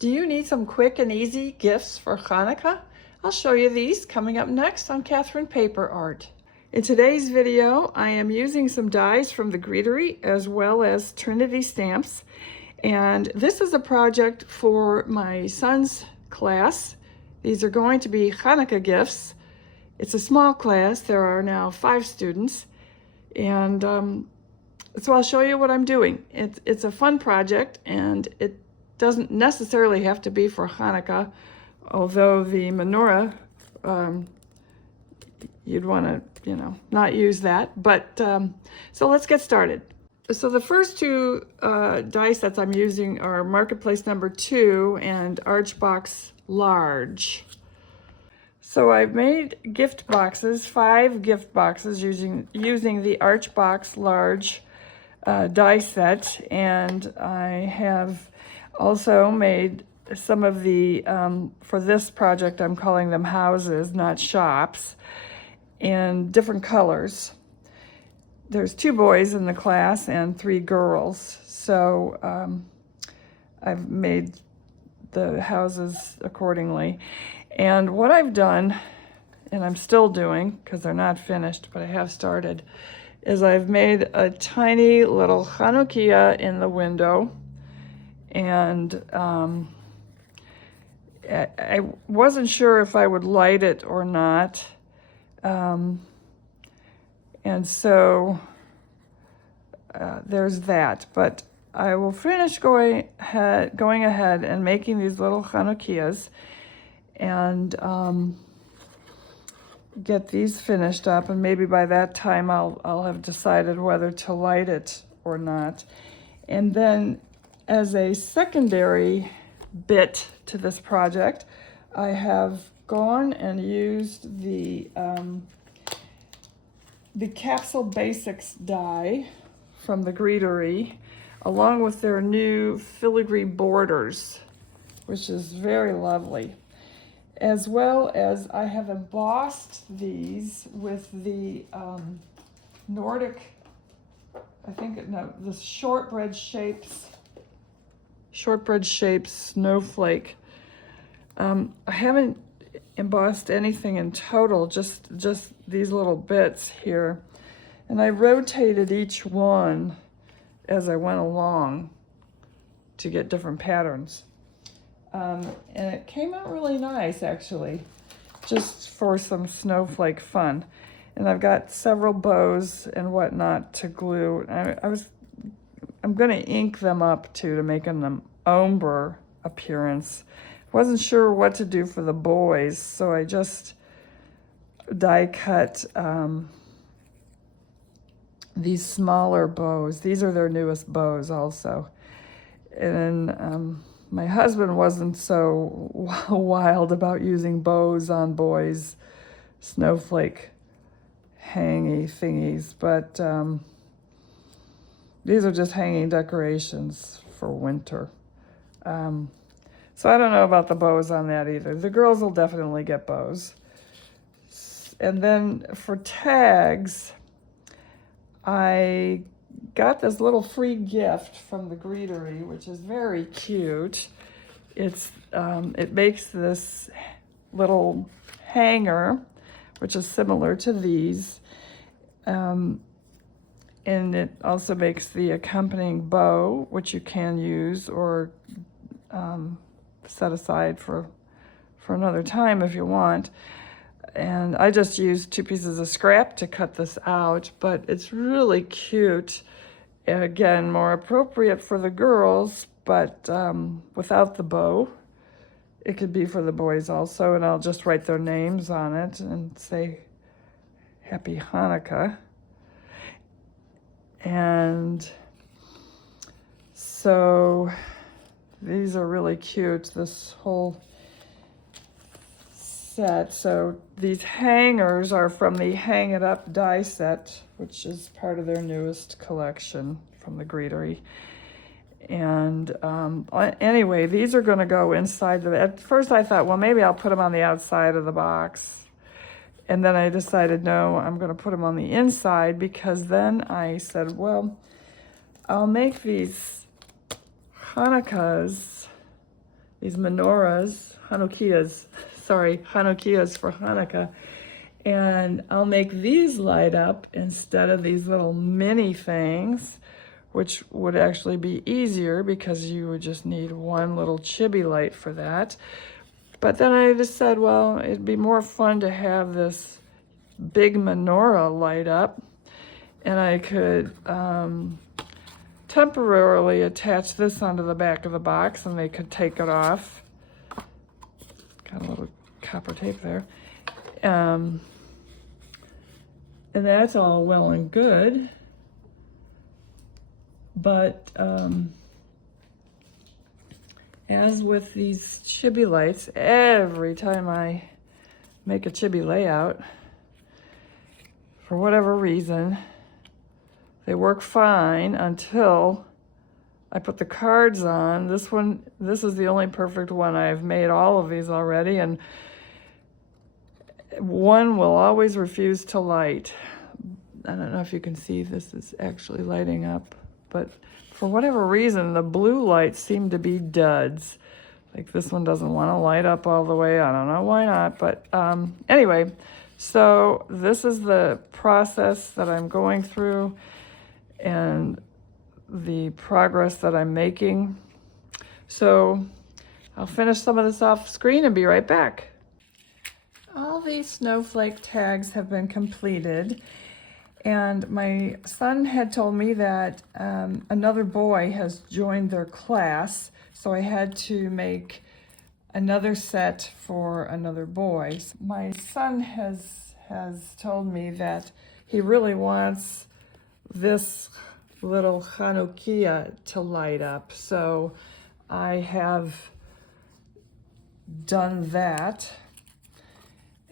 Do you need some quick and easy gifts for Chanukah? I'll show you these coming up next on Catherine Paper Art. In today's video, I am using some dies from the Greetery as well as Trinity Stamps. And this is a project for my son's class. These are going to be Chanukah gifts. It's a small class. There are now 5 students. And so I'll show you what I'm doing. It's a fun project, and it doesn't necessarily have to be for Chanukah, although the menorah, you'd want to, not use that. But so let's get started. So the first 2 die sets I'm using are Marketplace number 2 and Archbox Large. So I've made gift boxes, 5 gift boxes using the Archbox Large die set, and I have also made some of the, for this project, I'm calling them houses, not shops, in different colors. There's 2 boys in the class and 3 girls, so I've made the houses accordingly. And what I've done, and I'm still doing, because they're not finished, but I have started, is I've made a tiny little Chanukah in the window. And I wasn't sure if I would light it or not. And so there's that. But I will finish going ahead and making these little Chanukahs and get these finished up. And maybe by that time I'll have decided whether to light it or not. And then, as a secondary bit to this project, I have gone and used the Capsule Basics die from the Greetery, along with their new filigree borders, which is very lovely. As well as I have embossed these with the Nordic, the shortbread shapes snowflake. I haven't embossed anything in total, just these little bits here. And I rotated each one as I went along to get different patterns. And it came out really nice, actually, just for some snowflake fun. And I've got several bows and whatnot to glue. I'm going to ink them up too to make an ombre appearance. Wasn't sure what to do for the boys, so I just die cut these smaller bows. These are their newest bows also. And my husband wasn't so wild about using bows on boys' snowflake hangy thingies, but these are just hanging decorations for winter. So I don't know about the bows on that either. The girls will definitely get bows. And then for tags, I got this little free gift from the Greetery, which is very cute. It makes this little hanger, which is similar to these. And it also makes the accompanying bow, which you can use or set aside for another time if you want. And I just used 2 pieces of scrap to cut this out, but it's really cute. And again, more appropriate for the girls, but without the bow. It could be for the boys also, and I'll just write their names on it and say Happy Chanukah. And so these are really cute, this whole set. So these hangers are from the Hang It Up die set, which is part of their newest collection from the Greetery. And anyway, these are going to go inside at first I thought, well, maybe I'll put them on the outside of the box. And then I decided, no, I'm going to put them on the inside, because then I said, well, I'll make these Chanukahs these menorahs, Chanukiahs for Hanukkah. And I'll make these light up instead of these little mini things, which would actually be easier because you would just need one little Chibi light for that. But then I just said, well, it'd be more fun to have this big menorah light up, and I could temporarily attach this onto the back of the box, and they could take it off. Got a little copper tape there. And that's all well and good. But as with these Chibi lights, every time I make a Chibi layout, for whatever reason, they work fine until I put the cards on. This is the only perfect one. I've made all of these already, and one will always refuse to light. I don't know if you can see this is actually lighting up, but for whatever reason, the blue lights seem to be duds. Like this one doesn't want to light up all the way. I don't know why not, but anyway, so this is the process that I'm going through and the progress that I'm making. So I'll finish some of this off screen and be right back. All these snowflake tags have been completed, and my son had told me that another boy has joined their class, so I had to make another set for another boy. My son has told me that he really wants this little Chanukah to light up, so I have done that.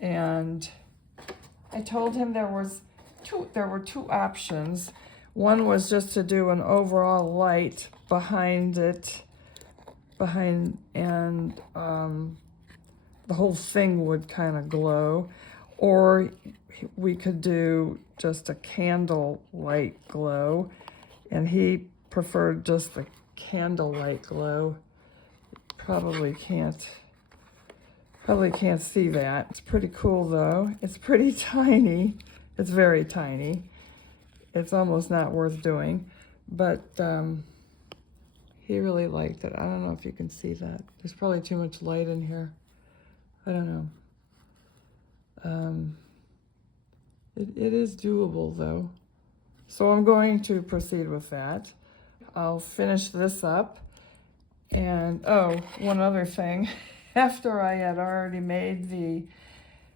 And I told him there were two options. One was just to do an overall light behind it, and the whole thing would kind of glow, or we could do just a candle light glow, and he preferred just the candle light glow. Probably can't see that. It's pretty cool though. It's pretty tiny. It's very tiny. It's almost not worth doing, but he really liked it. I don't know if you can see that. There's probably too much light in here. I don't know. It is doable though. So I'm going to proceed with that. I'll finish this up. And oh, one other thing. After I had already made the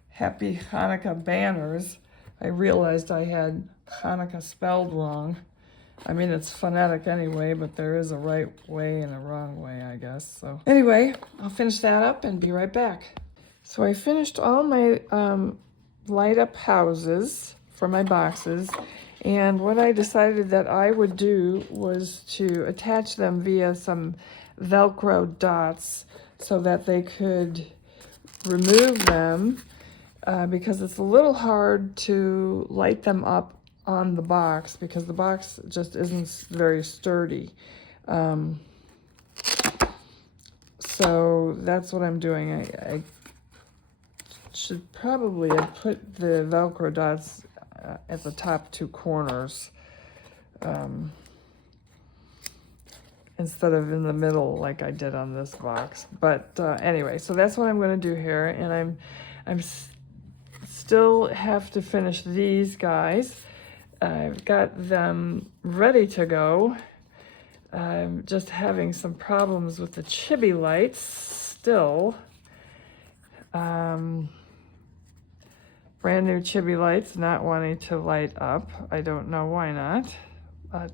Happy Hanukkah banners, I realized I had Hanukkah spelled wrong. I mean, it's phonetic anyway, but there is a right way and a wrong way, I guess. So anyway, I'll finish that up and be right back. So I finished all my light up houses for my boxes, and what I decided that I would do was to attach them via some Velcro dots so that they could remove them because it's a little hard to light them up on the box because the box just isn't very sturdy. So that's what I'm doing. I should probably have put the Velcro dots at the top two corners instead of in the middle like I did on this box. But anyway, so that's what I'm going to do here, and I'm still have to finish these guys. I've got them ready to go. I'm just having some problems with the Chibi lights still. Brand new Chibi lights not wanting to light up. I don't know why not, but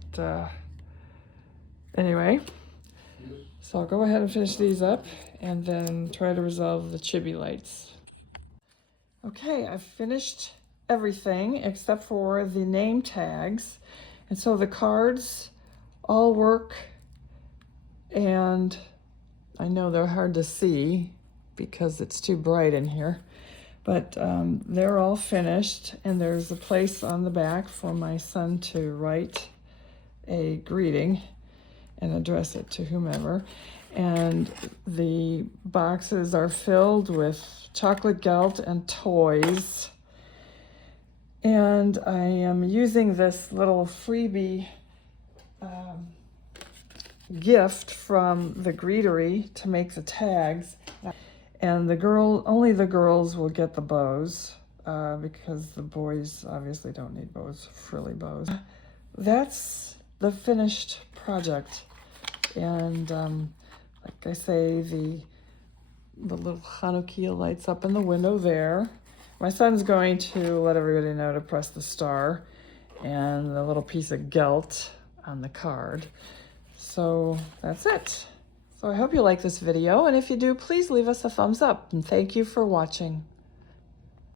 anyway, so I'll go ahead and finish these up and then try to resolve the Chibi lights. Okay, I've finished everything except for the name tags, and so the cards all work, and I know they're hard to see because it's too bright in here, but they're all finished, and there's a place on the back for my son to write a greeting and address it to whomever. And the boxes are filled with chocolate gelt and toys. And I am using this little freebie gift from the Greetery to make the tags. And only the girls will get the bows because the boys obviously don't need bows, frilly bows. That's the finished project. And like I say, the little Chanukah lights up in the window there. My son's going to let everybody know to press the star and the little piece of gelt on the card. So that's it. So I hope you like this video, and if you do, please leave us a thumbs up, and thank you for watching.